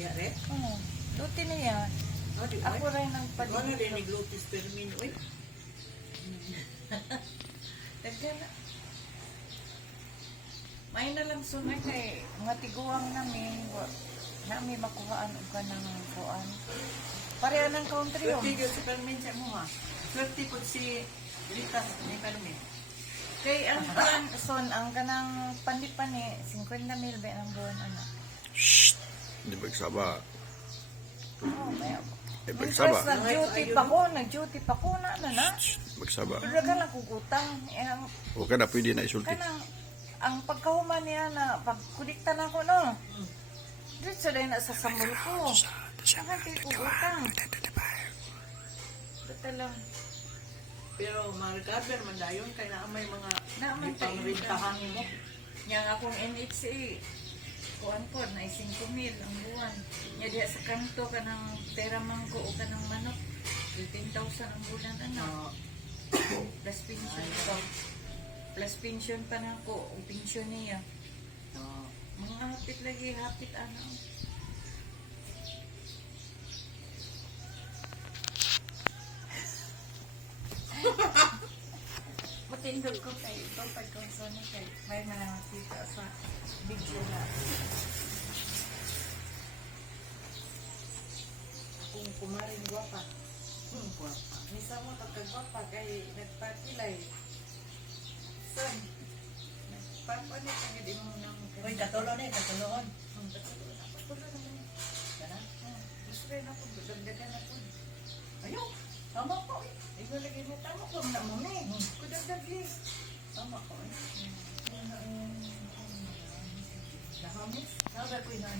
Iya rin? Oo. Luti niya. Ako rin ang Ano rin paligid. ni Glutis Permin, uy? Daghan na. May na lang sunay kay mga tiguang namin. Nami makuhaan og kanang kuan. Pareha ng country yun. Swerte yun si Permin sa mo ha. Swerte po si Rita ni Permin. Kay ang kuan son ang kanang pandipani 50,000 ba ang buwan ana. Shh! Di magsaba. Oh, may Di Interest magsaba. nag-duty pa ko na. Shh! Magsaba. Pero ka lang kugutang. Ang Huwag ka na pwede na isulti. kanang ang pagkahuman niya na pagkudikta na ako no. Dito sa na sa samul ko. Saka kay kugutang. Basta lang. Pero ma-recover man dayon kay naa may mga Naaman kay pangrintahan mo. Yang akong NHA. Kuan po na 5,000 ang buwan. Nya diha sa kanto ka ng pera mangko o ka ng manok. 15,000 ang bulan ano. Plus pension ko. Plus pension pa na ko. O pension niya. Mga hapit lagi, hapit ano. Matindog ko kay ito pagkonsona kay may mga nakita sa video na. Kung kumaring guwapa. Guwapa. Misa mo pagkagwapa kay nagpapilay. Son, nagpapalit ang hindi mo nang... Uy, katulo ni, katuloon. Patulo naman. Kana? Gusto rin ako, dagdagan ako. Ayaw. Tama po eh. Ikaw lagi mo, tama ko na mo na eh. Kudagdagi. Tama po eh. Nahamis? Nahamis ko yun.